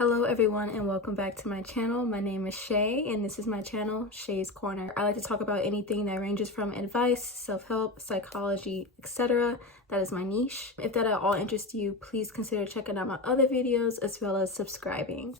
Hello everyone and welcome back to my channel. My name is Shay and this is my channel, Shay's Corner. I like to talk about anything that ranges from advice, self-help, psychology, etc. That is my niche. If that at all interests you, please consider checking out my other videos as well as subscribing.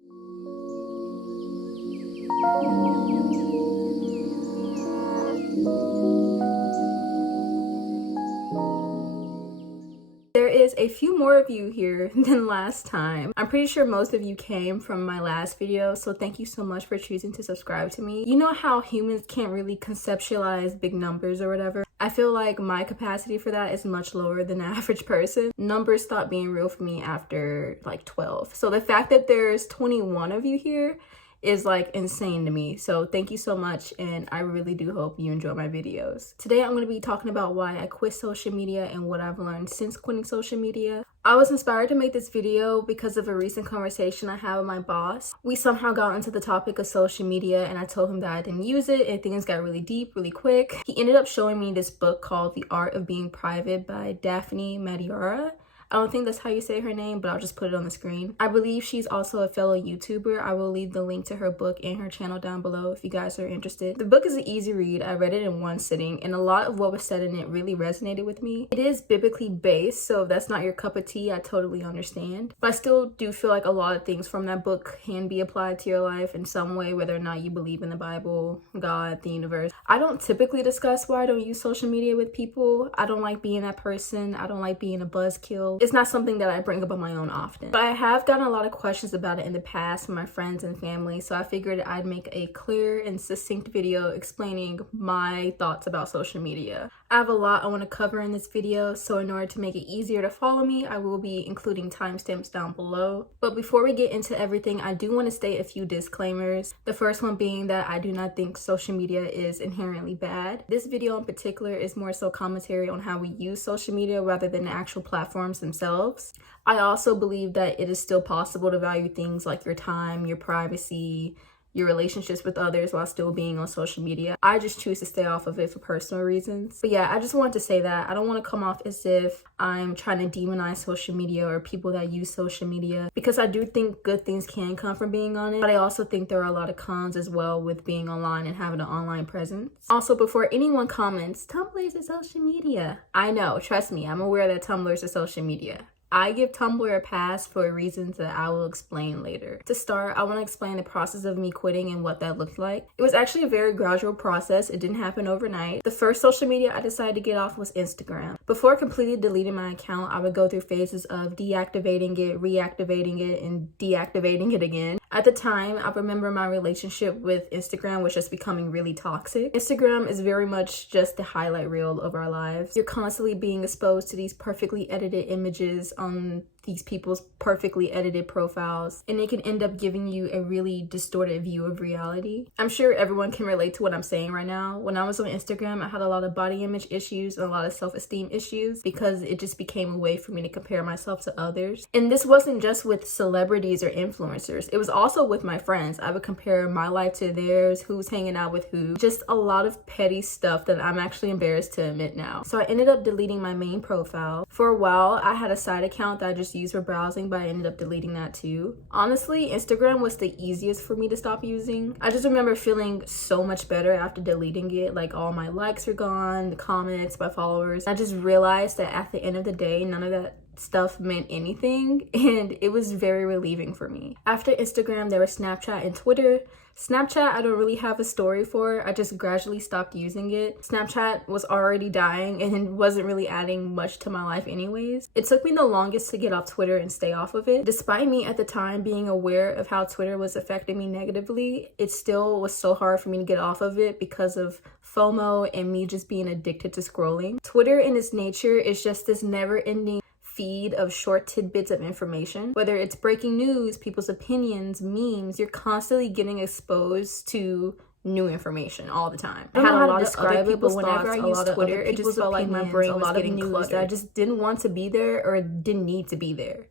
There is a few more of you here than last time. I'm pretty sure most of you came from my last video, so thank you so much for choosing to subscribe to me. You know how humans can't really conceptualize big numbers or whatever? I feel like my capacity for that is much lower than the average person. Numbers stopped being real for me after like 12. So the fact that there's 21 of you here is like insane to me. So thank you so much and I really do hope you enjoy my videos. Today I'm going to be talking about why I quit social media and what I've learned since quitting social media. I was inspired to make this video because of a recent conversation I had with my boss. We somehow got into the topic of social media and I told him that I didn't use it and things got really deep really quick. He ended up showing me this book called The Art of Being Private by Daphne Mediora. I don't think that's how you say her name, but I'll just put it on the screen. I believe she's also a fellow YouTuber. I will leave the link to her book and her channel down below if you guys are interested. The book is an easy read. I read it in one sitting and a lot of what was said in it really resonated with me. It is biblically based, so if that's not your cup of tea, I totally understand. But I still do feel like a lot of things from that book can be applied to your life in some way, whether or not you believe in the Bible, God, the universe. I don't typically discuss why I don't use social media with people. I don't like being that person. I don't like being a buzzkill. It's not something that I bring up on my own often. But I have gotten a lot of questions about it in the past from my friends and family, so I figured I'd make a clear and succinct video explaining my thoughts about social media. I have a lot I want to cover in this video, so in order to make it easier to follow me, I will be including timestamps down below. But before we get into everything, I do want to state a few disclaimers. The first one being that I do not think social media is inherently bad. This video in particular is more so commentary on how we use social media rather than the actual platforms themselves. I also believe that it is still possible to value things like your time, your privacy, your relationships with others while still being on social media. I just choose to stay off of it for personal reasons. But yeah, I just wanted to say that. I don't want to come off as if I'm trying to demonize social media or people that use social media, because I do think good things can come from being on it. But I also think there are a lot of cons as well with being online and having an online presence. Also, before anyone comments, Tumblr is a social media. I know, trust me, I'm aware that Tumblr is a social media. I give Tumblr a pass for reasons that I will explain later. To start, I want to explain the process of me quitting and what that looked like. It was actually a very gradual process. It didn't happen overnight. The first social media I decided to get off was Instagram. Before completely deleting my account, I would go through phases of deactivating it, reactivating it, and deactivating it again. At the time, I remember my relationship with Instagram was just becoming really toxic. Instagram is very much just the highlight reel of our lives. You're constantly being exposed to these perfectly edited images on these people's perfectly edited profiles, and it can end up giving you a really distorted view of reality. I'm sure everyone can relate to what I'm saying right now. When I was on Instagram, I had a lot of body image issues and a lot of self-esteem issues because it just became a way for me to compare myself to others. And this wasn't just with celebrities or influencers, it was also with my friends. I would compare my life to theirs, who's hanging out with who, just a lot of petty stuff that I'm actually embarrassed to admit now. So I ended up deleting my main profile. For a while, I had a side account that I just used for browsing, but I ended up deleting that too. Honestly, Instagram was the easiest for me to stop using. I just remember feeling so much better after deleting it. Like, all my likes are gone, the comments, my followers. I just realized that at the end of the day, none of that stuff meant anything, and it was very relieving for me. After Instagram, there was Snapchat and Twitter. Snapchat, I don't really have a story for. I just gradually stopped using it. Snapchat was already dying and wasn't really adding much to my life anyways. It took me the longest to get off Twitter and stay off of it. Despite me at the time being aware of how Twitter was affecting me negatively, it still was so hard for me to get off of it because of FOMO and me just being addicted to scrolling. Twitter in its nature is just this never-ending feed of short tidbits of information. Whether it's breaking news, people's opinions, memes, you're constantly getting exposed to new information all the time. I had a lot of other people's thoughts, whenever I used Twitter, it just felt like my brain was getting cluttered. I just didn't want to be there or didn't need to be there.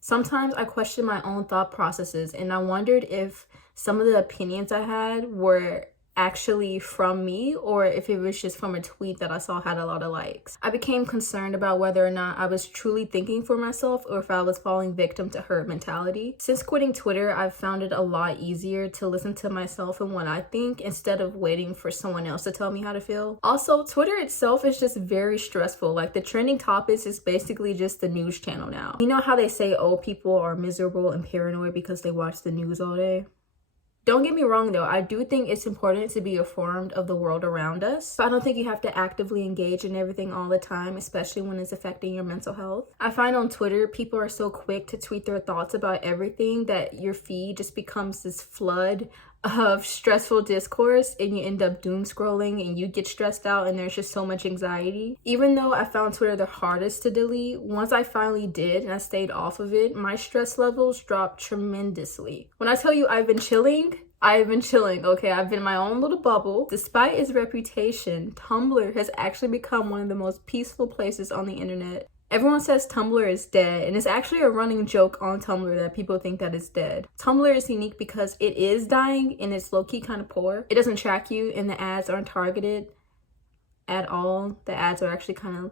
Sometimes I questioned my own thought processes and I wondered if some of the opinions I had were actually from me or if it was just from a tweet that I saw had a lot of likes. I became concerned about whether or not I was truly thinking for myself or if I was falling victim to herd mentality. Since quitting Twitter, I've found it a lot easier to listen to myself and what I think instead of waiting for someone else to tell me how to feel. Also, Twitter itself is just very stressful. Like, the trending topics is basically just the news channel now. You know how they say, oh, people are miserable and paranoid because they watch the news all day? Don't get me wrong though, I do think it's important to be informed of the world around us, but I don't think you have to actively engage in everything all the time, especially when it's affecting your mental health. I find on Twitter, people are so quick to tweet their thoughts about everything that your feed just becomes this flood of stressful discourse and you end up doom scrolling and you get stressed out and there's just so much anxiety. Even though I found Twitter the hardest to delete, once I finally did and I stayed off of it, my stress levels dropped tremendously. When I tell you I've been chilling, okay? I've been in my own little bubble. Despite its reputation, Tumblr has actually become one of the most peaceful places on the internet. Everyone says Tumblr is dead, and it's actually a running joke on Tumblr that people think that it's dead. Tumblr is unique because it is dying and it's low-key kind of poor. It doesn't track you and the ads aren't targeted at all. The ads are actually kind of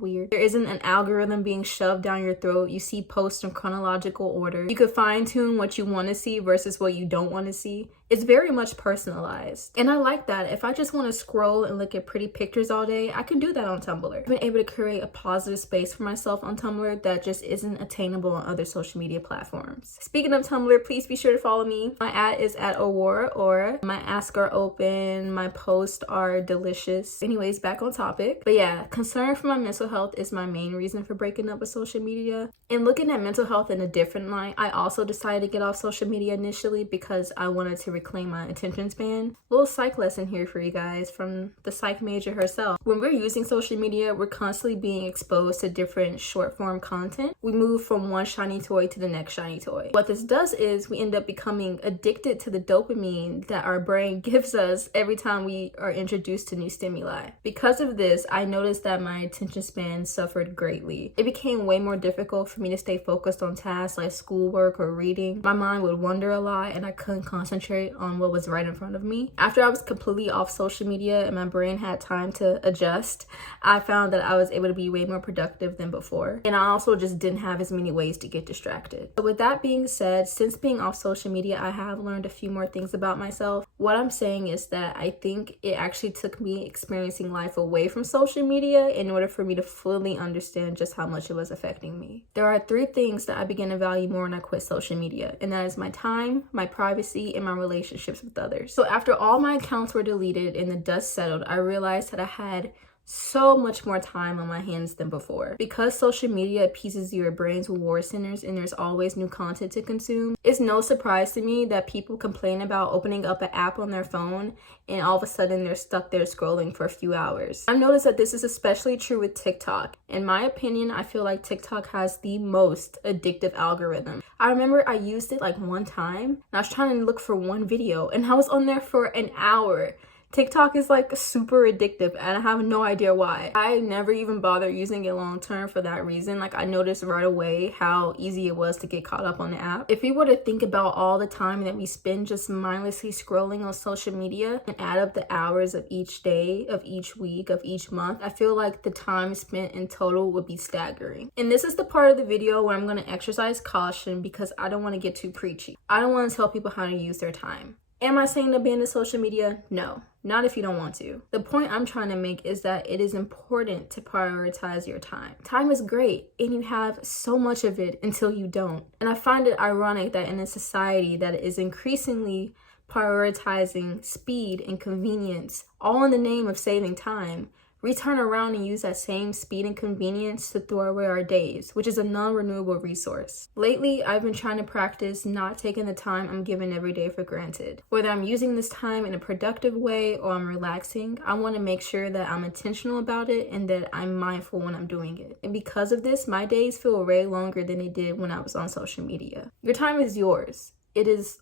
weird. There isn't an algorithm being shoved down your throat. You see posts in chronological order. You could fine-tune what you want to see versus what you don't want to see. It's very much personalized. And I like that. If I just want to scroll and look at pretty pictures all day, I can do that on Tumblr. I've been able to create a positive space for myself on Tumblr that just isn't attainable on other social media platforms. Speaking of Tumblr, please be sure to follow me. My ad is at auroraura. My asks are open. My posts are delicious. Anyways, back on topic. But yeah, concern for my mental health is my main reason for breaking up with social media. And looking at mental health in a different light, I also decided to get off social media initially because I wanted to reclaim my attention span. Little psych lesson here for you guys from the psych major herself. When we're using social media, we're constantly being exposed to different short form content. We move from one shiny toy to the next shiny toy. What this does is we end up becoming addicted to the dopamine that our brain gives us every time we are introduced to new stimuli. Because of this, I noticed that my attention span suffered greatly. It became way more difficult for me to stay focused on tasks like schoolwork or reading. My mind would wander a lot and I couldn't concentrate on what was right in front of me. After I was completely off social media and my brain had time to adjust, I found that I was able to be way more productive than before. And I also just didn't have as many ways to get distracted. But with that being said, since being off social media, I have learned a few more things about myself. What I'm saying is that I think it actually took me experiencing life away from social media in order for me to fully understand just how much it was affecting me. There are 3 things that I began to value more when I quit social media, and that is my time, my privacy, and my relationships with others. So after all my accounts were deleted and the dust settled, I realized that I had so much more time on my hands than before. Because social media appeases your brain's reward centers and there's always new content to consume, it's no surprise to me that people complain about opening up an app on their phone and all of a sudden they're stuck there scrolling for a few hours. I've noticed that this is especially true with TikTok. In my opinion, I feel like TikTok has the most addictive algorithm. I remember I used it like one time and I was trying to look for one video and I was on there for an hour. TikTok is like super addictive and I have no idea why. I never even bother using it long term for that reason. Like, I noticed right away how easy it was to get caught up on the app. If we were to think about all the time that we spend just mindlessly scrolling on social media and add up the hours of each day, of each week, of each month, I feel like the time spent in total would be staggering. And this is the part of the video where I'm going to exercise caution because I don't want to get too preachy. I don't want to tell people how to use their time. Am I saying to abandon social media? No, not if you don't want to. The point I'm trying to make is that it is important to prioritize your time. Time is great and you have so much of it until you don't. And I find it ironic that in a society that is increasingly prioritizing speed and convenience, all in the name of saving time, we turn around and use that same speed and convenience to throw away our days, which is a non-renewable resource. Lately, I've been trying to practice not taking the time I'm given every day for granted. Whether I'm using this time in a productive way or I'm relaxing, I want to make sure that I'm intentional about it and that I'm mindful when I'm doing it. And because of this, my days feel way longer than they did when I was on social media. Your time is yours. It is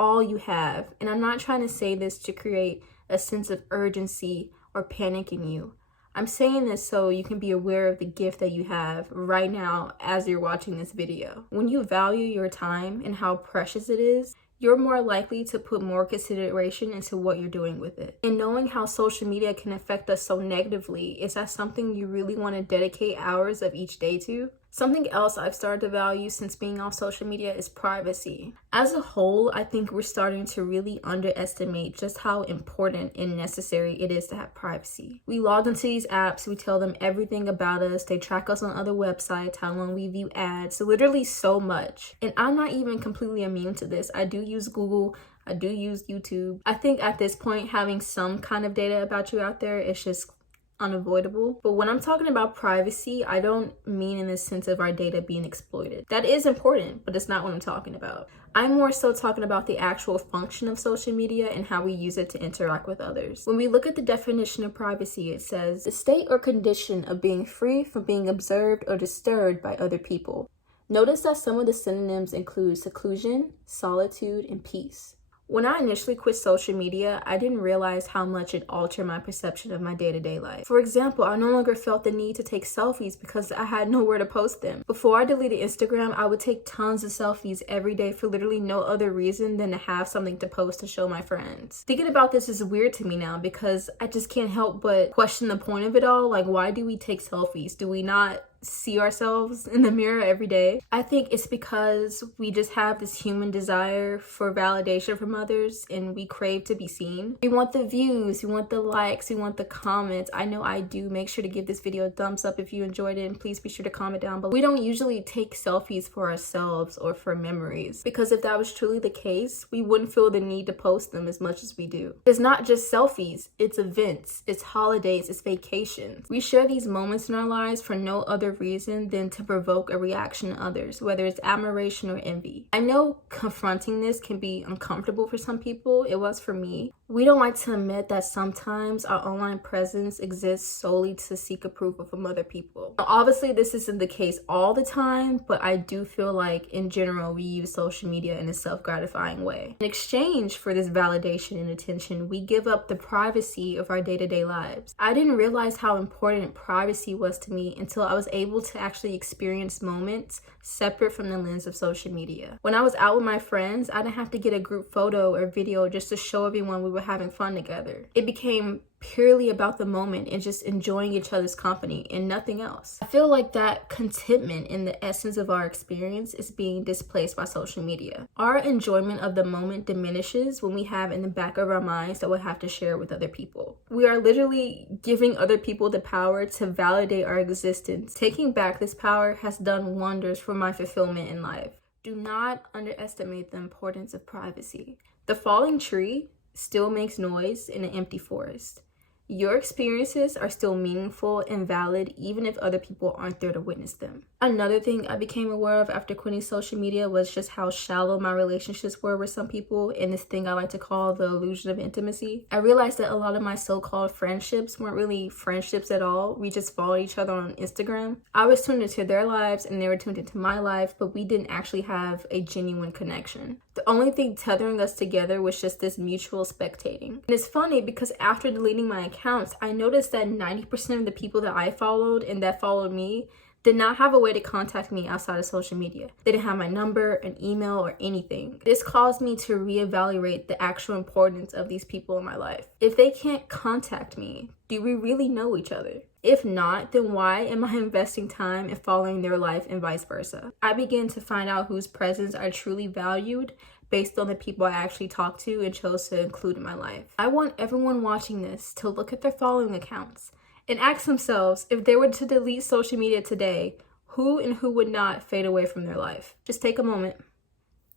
all you have. And I'm not trying to say this to create a sense of urgency or panic in you. I'm saying this so you can be aware of the gift that you have right now as you're watching this video. When you value your time and how precious it is, you're more likely to put more consideration into what you're doing with it. And knowing how social media can affect us so negatively, is that something you really want to dedicate hours of each day to? Something else I've started to value since being on social media is privacy. As a whole, I think we're starting to really underestimate just how important and necessary it is to have privacy. We log into these apps, we tell them everything about us, they track us on other websites, how long we view ads, so literally so much. And I'm not even completely immune to this. I do use Google, I do use YouTube. I think at this point, having some kind of data about you out there is just unavoidable. But when I'm talking about privacy, I don't mean in the sense of our data being exploited. That is important, but it's not what I'm talking about. I'm more so talking about the actual function of social media and how we use it to interact with others. When we look at the definition of privacy, it says the state or condition of being free from being observed or disturbed by other people. Notice that some of the synonyms include seclusion, solitude, and peace. When I initially quit social media, I didn't realize how much it altered my perception of my day-to-day life. For example, I no longer felt the need to take selfies because I had nowhere to post them. Before I deleted Instagram, I would take tons of selfies every day for literally no other reason than to have something to post to show my friends. Thinking about this is weird to me now because I just can't help but question the point of it all. Like, why do we take selfies? Do we not see ourselves in the mirror every day? I think it's because we just have this human desire for validation from others and we crave to be seen. We want the views, we want the likes, we want the comments. I know I do. Make sure to give this video a thumbs up if you enjoyed it, and please be sure to comment down below. We don't usually take selfies for ourselves or for memories, because if that was truly the case, we wouldn't feel the need to post them as much as we do. It's not just selfies, it's events, it's holidays, it's vacations. We share these moments in our lives for no other reason than to provoke a reaction in others, whether it's admiration or envy. I know confronting this can be uncomfortable for some people. It was for me. We don't like to admit that sometimes our online presence exists solely to seek approval from other people. Now, obviously, this isn't the case all the time, but I do feel like in general we use social media in a self-gratifying way. In exchange for this validation and attention, we give up the privacy of our day-to-day lives. I didn't realize how important privacy was to me until I was able to actually experience moments separate from the lens of social media. When I was out with my friends, I didn't have to get a group photo or video just to show everyone we were having fun together. It became purely about the moment and just enjoying each other's company and nothing else. I feel like that contentment in the essence of our experience is being displaced by social media. Our enjoyment of the moment diminishes when we have in the back of our minds that we'll have to share with other people. We are literally giving other people the power to validate our existence. Taking back this power has done wonders for my fulfillment in life. Do not underestimate the importance of privacy. The falling tree still makes noise in an empty forest. Your experiences are still meaningful and valid even if other people aren't there to witness them. Another thing I became aware of after quitting social media was just how shallow my relationships were with some people, and this thing I like to call the illusion of intimacy. I realized that a lot of my so-called friendships weren't really friendships at all. We just followed each other on Instagram. I was tuned into their lives and they were tuned into my life, but we didn't actually have a genuine connection. The only thing tethering us together was just this mutual spectating. And it's funny because after deleting my accounts, I noticed that 90% of the people that I followed and that followed me did not have a way to contact me outside of social media. They didn't have my number, an email, or anything. This caused me to reevaluate the actual importance of these people in my life. If they can't contact me, do we really know each other? If not, then why am I investing time in following their life and vice versa? I began to find out whose presence I truly valued based on the people I actually talked to and chose to include in my life. I want everyone watching this to look at their following accounts and ask themselves, if they were to delete social media today, who and who would not fade away from their life? Just take a moment.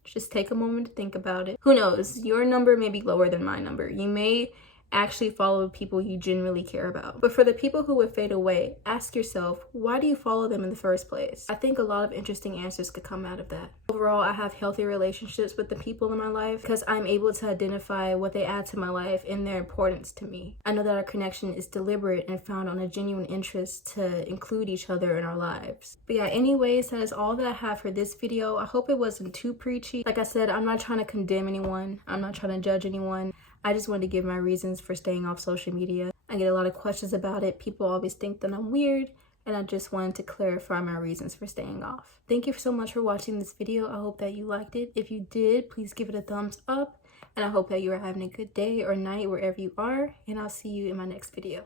Just take a moment to think about it. Who knows? Your number may be lower than my number. You may actually follow people you genuinely care about. But for the people who would fade away, ask yourself, why do you follow them in the first place? I think a lot of interesting answers could come out of that. Overall, I have healthy relationships with the people in my life because I'm able to identify what they add to my life and their importance to me. I know that our connection is deliberate and found on a genuine interest to include each other in our lives. But yeah, anyways, that is all that I have for this video. I hope it wasn't too preachy. Like I said, I'm not trying to condemn anyone. I'm not trying to judge anyone. I just wanted to give my reasons for staying off social media. I get a lot of questions about it. People always think that I'm weird, and I just wanted to clarify my reasons for staying off. Thank you so much for watching this video. I hope that you liked it. If you did, please give it a thumbs up, and I hope that you are having a good day or night wherever you are, and I'll see you in my next video.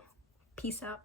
Peace out.